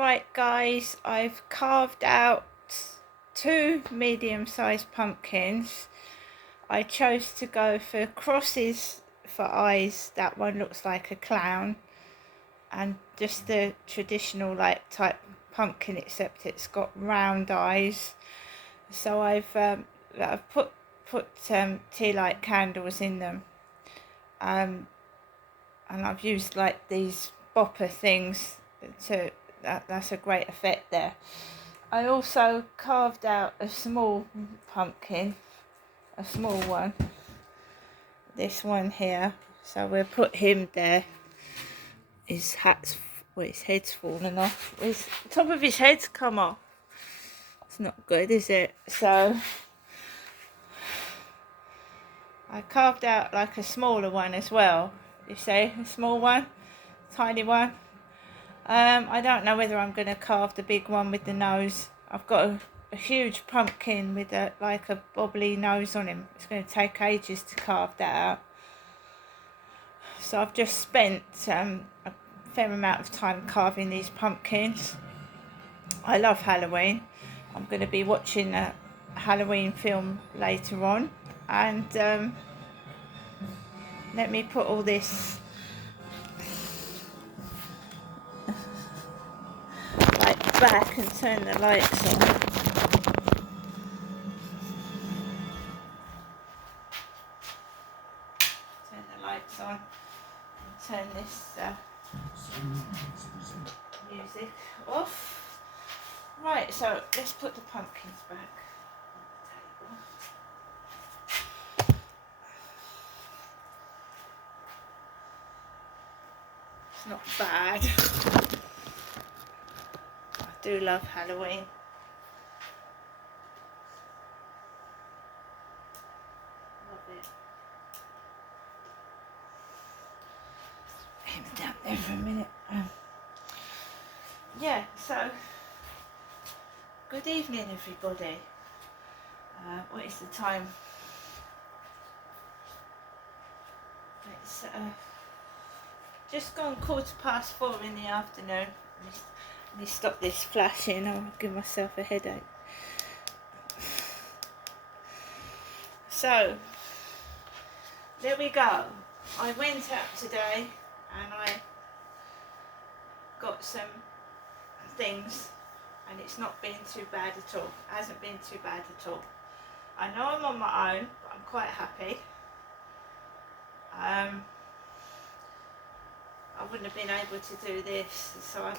Right guys, I've carved out two medium-sized pumpkins. I chose to go for crosses for eyes. That one looks like a clown, and just the traditional type pumpkin, except it's got round eyes. So I've put tea light candles in them, and I've used these bopper things to that's a great effect there. I also carved out a small pumpkin, a small one, this one here. So we'll put him there. His head's fallen off. The top of his head's come off. It's not good, is it? So I carved out a smaller one as well. You see, a small one, tiny one. I don't know whether I'm going to carve the big one with the nose. I've got a huge pumpkin with a bobbly nose on him. It's going to take ages to carve that out. So I've just spent a fair amount of time carving these pumpkins. I love Halloween. I'm going to be watching a Halloween film later on, and let me put all this back and turn the lights on. Turn the lights on and turn this music off. Right, so let's put the pumpkins back on the table. It's not bad. I do love Halloween. Love it. Him down there for a minute. Yeah, so good evening everybody. What is the time? It's just gone 4:15 in the afternoon. Let me stop this flashing. I'll give myself a headache. So there we go. I went out today and I got some things, and it's not been too bad at all. It hasn't been too bad at all. I know I'm on my own, but I'm quite happy. I wouldn't have been able to do this, so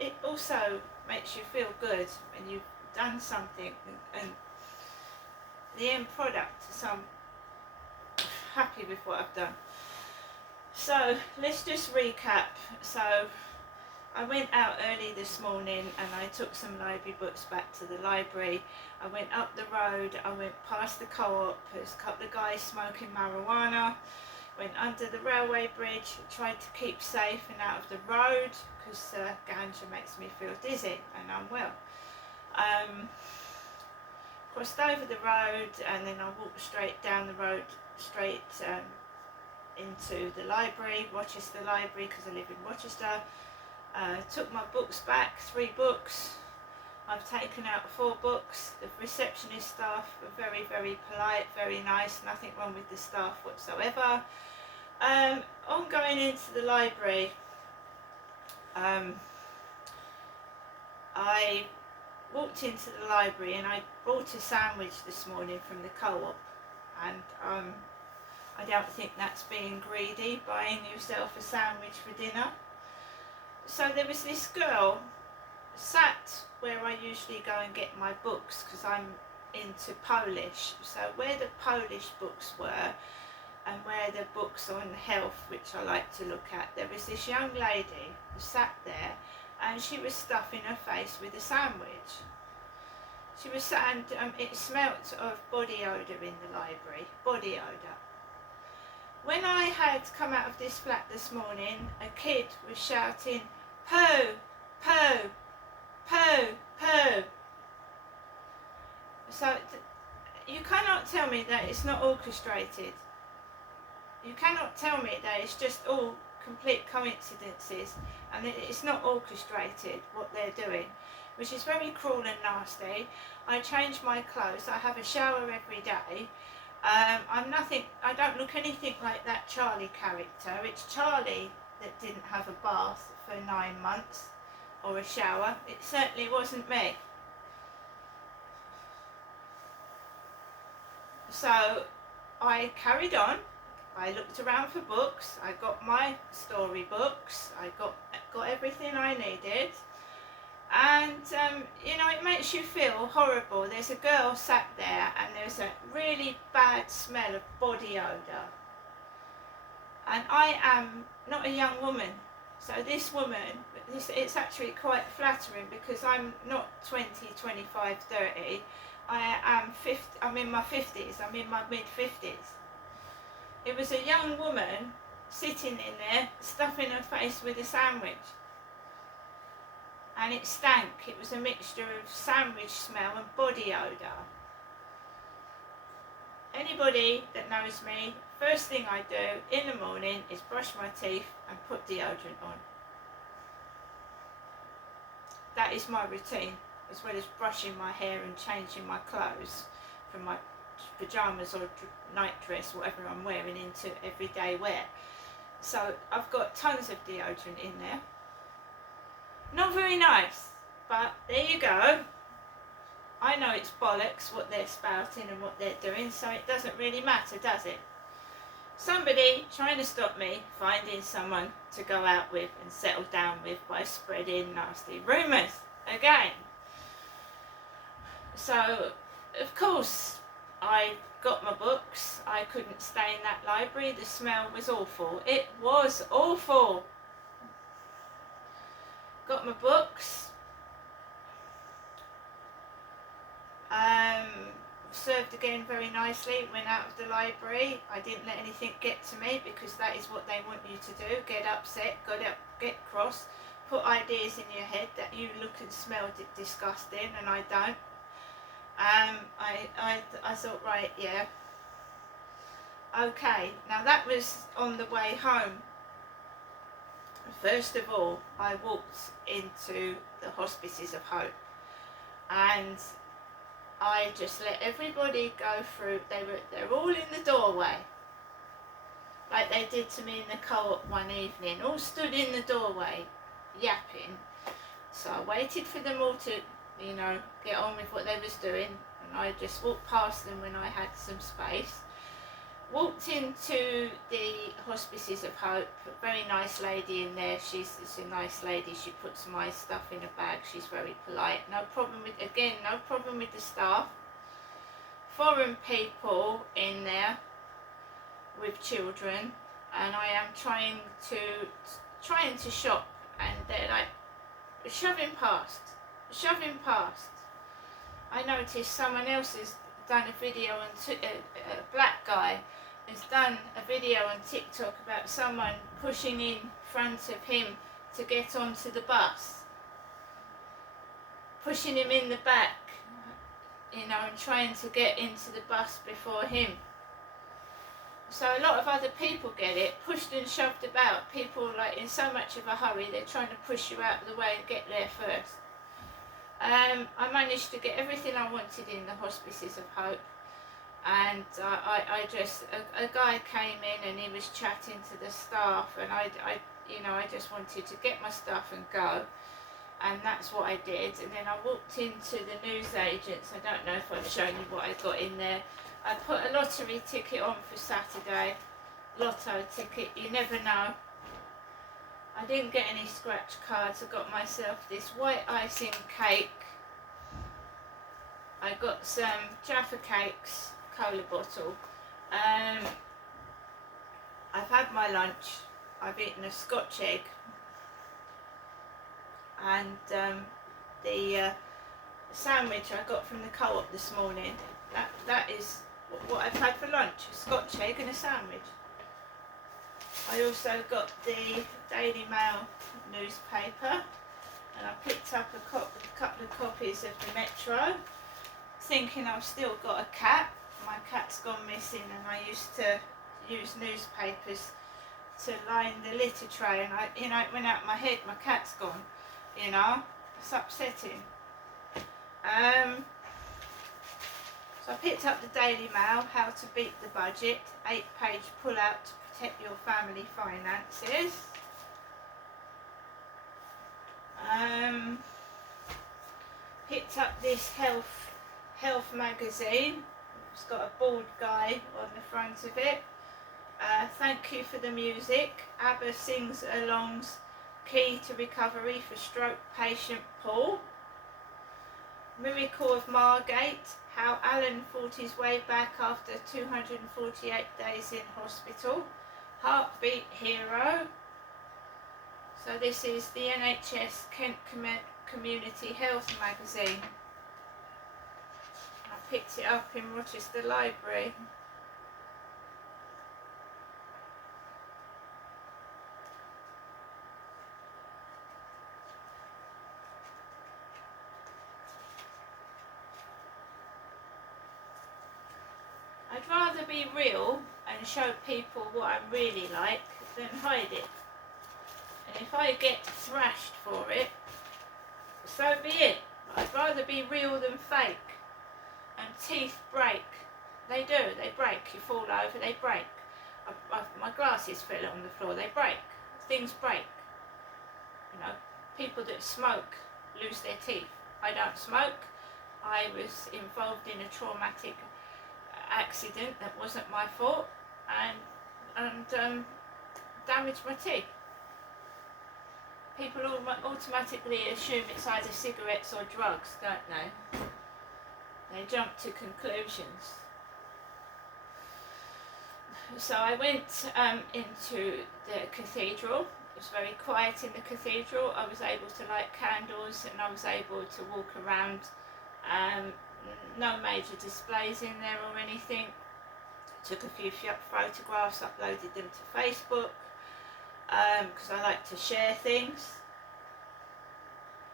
it also makes you feel good when you've done something and the end product. So I'm happy with what I've done. So let's just recap. So I went out early this morning and I took some library books back to the library. I went up the road, I went past the co-op, there's a couple of guys smoking marijuana, went under the railway bridge, tried to keep safe and out of the road because ganja makes me feel dizzy and unwell. Crossed over the road and then I walked straight down the road, straight into the library, Rochester Library, because I live in Rochester. Took my books back, 3 books. I've taken out 4 books. The receptionist staff were very, very polite, very nice, nothing wrong with the staff whatsoever. On going into the library, I walked into the library and I bought a sandwich this morning from the co-op, and I don't think that's being greedy, buying yourself a sandwich for dinner. So there was this girl sat where I usually go and get my books because I'm into Polish. So where the Polish books were and where the books on health, which I like to look at, there was this young lady who sat there and she was stuffing her face with a sandwich. She was saying it smelt of body odour in the library, body odour. When I had come out of this flat this morning, a kid was shouting, "Poo, poo, poo, poo." So you cannot tell me that it's not orchestrated. You cannot tell me that it's just all complete coincidences, and it's not orchestrated what they're doing, which is very cruel and nasty. I change my clothes, I have a shower every day. I'm nothing, I don't look anything like that Charlie character. It's Charlie that didn't have a bath for 9 months or a shower. It certainly wasn't me. So I carried on. I looked around for books. I got my story books. I got everything I needed. And you know, it makes you feel horrible. There's a girl sat there and there's a really bad smell of body odour. And I am not a young woman. So this woman, it's actually quite flattering because I'm not 20, 25, 30. I am 50, I'm in my 50s, I'm in my mid-50s. It was a young woman sitting in there, stuffing her face with a sandwich. And it stank. It was a mixture of sandwich smell and body odour. Anybody that knows me, first thing I do in the morning is brush my teeth and put deodorant on. That is my routine, as well as brushing my hair and changing my clothes from my pyjamas or night dress, whatever I'm wearing, into everyday wear. So I've got tons of deodorant in there. Not very nice, but there you go. I know it's bollocks what they're spouting and what they're doing, so it doesn't really matter, does it? Somebody trying to stop me finding someone to go out with and settle down with by spreading nasty rumours again. So, of course, I got my books. I couldn't stay in that library. The smell was awful. It was awful. Got my books. Served again very nicely. Went out of the library. I didn't let anything get to me because that is what they want you to do. Get upset, get cross, put ideas in your head that you look and smell disgusting, and I don't. I thought, right, yeah. Okay, now that was on the way home. First of all, I walked into the Hospices of Hope, and I just let everybody go through. They're all in the doorway, like they did to me in the co-op one evening. All stood in the doorway, yapping. So I waited for them all to, you know, get on with what they was doing, and I just walked past them when I had some space. Walked into the Hospices of Hope. A very nice lady in there. She's a nice lady. She puts my stuff in a bag. She's very polite. No problem with the staff. Foreign people in there with children, and I am trying to shop, and they're like shoving past. I noticed someone else has done a video on a black guy has done a video on TikTok about someone pushing in front of him to get onto the bus, pushing him in the back, you know, and trying to get into the bus before him. So a lot of other people get it, pushed and shoved about. People like in so much of a hurry, they're trying to push you out of the way and get there first. I managed to get everything I wanted in the Hospices of Hope, and I just, a guy came in and he was chatting to the staff, and I just wanted to get my stuff and go, and that's what I did. And then I walked into the newsagents. I don't know if I've shown you what I got in there. I put a lottery ticket on for Saturday, lotto ticket, you never know. I didn't get any scratch cards. I got myself this white icing cake. I got some Jaffa Cakes, cola bottle. I've had my lunch. I've eaten a Scotch egg. And the sandwich I got from the co-op this morning. That is what I've had for lunch, a Scotch egg and a sandwich. I also got the Daily Mail newspaper, and I picked up a couple of copies of the Metro, thinking I've still got a cat. My cat's gone missing, and I used to use newspapers to line the litter tray, and it went out of my head, my cat's gone, it's upsetting. So I picked up the Daily Mail, How to Beat the Budget, 8-page pull-out to protect your family finances. Picked up this health magazine. It's got a bald guy on the front of it. Thank you for the music. ABBA sings along's key to recovery for stroke patient Paul. Miracle of Margate, how Alan fought his way back after 248 days in hospital. Heartbeat Hero. So this is the NHS Kent Community Health magazine. I picked it up in Rochester Library. I'd rather be real and show people what I'm really like than hide it. And if I get thrashed for it, so be it. I'd rather be real than fake. And teeth break. They do, they break. You fall over, they break. My glasses fell on the floor, they break. Things break. People that smoke lose their teeth. I don't smoke. I was involved in a traumatic accident that wasn't my fault, and damaged my teeth. People automatically assume it's either cigarettes or drugs, don't they? They jump to conclusions. So I went into the cathedral. It was very quiet in the cathedral. I was able to light candles, and I was able to walk around. No major displays in there or anything. Took a few photographs, uploaded them to Facebook, because I like to share things.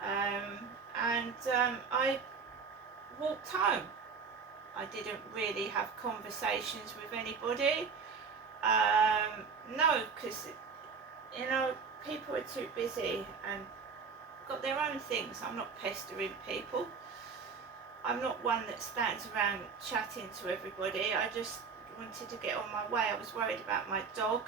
And I walked home. I didn't really have conversations with anybody. No, because people are too busy and got their own things. I'm not pestering people. I'm not one that stands around chatting to everybody. I just wanted to get on my way. I was worried about my dog.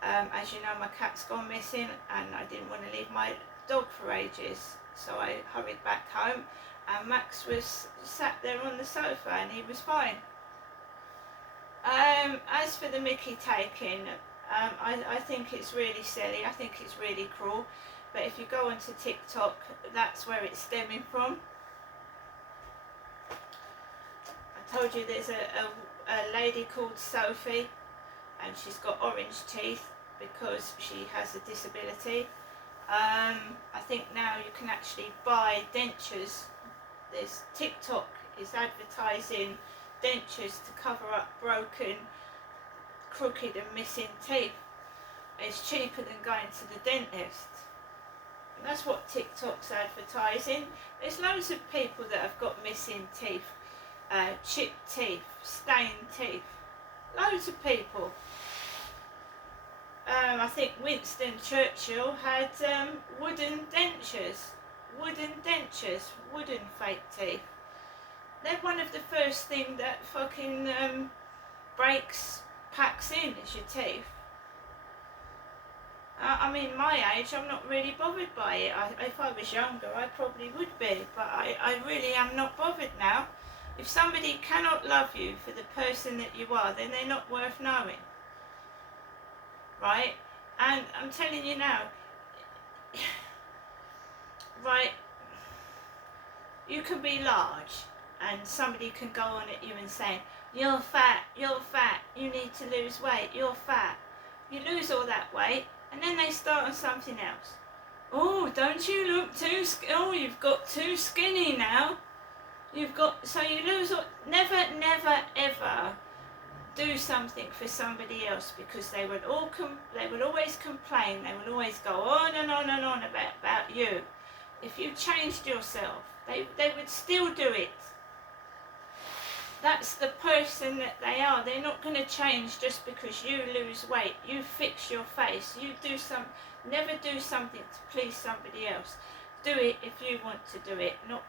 As you know, my cat's gone missing, and I didn't want to leave my dog for ages. So I hurried back home, and Max was sat there on the sofa, and he was fine. As for the Mickey taking, I think it's really silly. I think it's really cruel. But if you go onto TikTok, that's where it's stemming from. I told you there's a lady called Sophie, and she's got orange teeth because she has a disability. I think now you can actually buy dentures. There's TikTok is advertising dentures to cover up broken, crooked and missing teeth. It's cheaper than going to the dentist. And that's what TikTok's advertising. There's loads of people that have got missing teeth. Chipped teeth, stained teeth, loads of people. I think Winston Churchill had wooden dentures, wooden fake teeth. They're one of the first thing that fucking packs in is your teeth. I mean, my age, I'm not really bothered by it. If I was younger, I probably would be, but I really am not bothered now. If somebody cannot love you for the person that you are, then they're not worth knowing. Right? And I'm telling you now, right, you can be large and somebody can go on at you and say, you're fat, you need to lose weight, you're fat. You lose all that weight and then they start on something else. Oh, don't you look you've got too skinny now. So you lose, never ever do something for somebody else, because they will always complain, they will always go on and on and on about you. If you changed yourself, they would still do it. that's the person that they are. They're not going to change just because you lose weight. You fix your face. You do never do something to please somebody else. Do it if you want to do it, not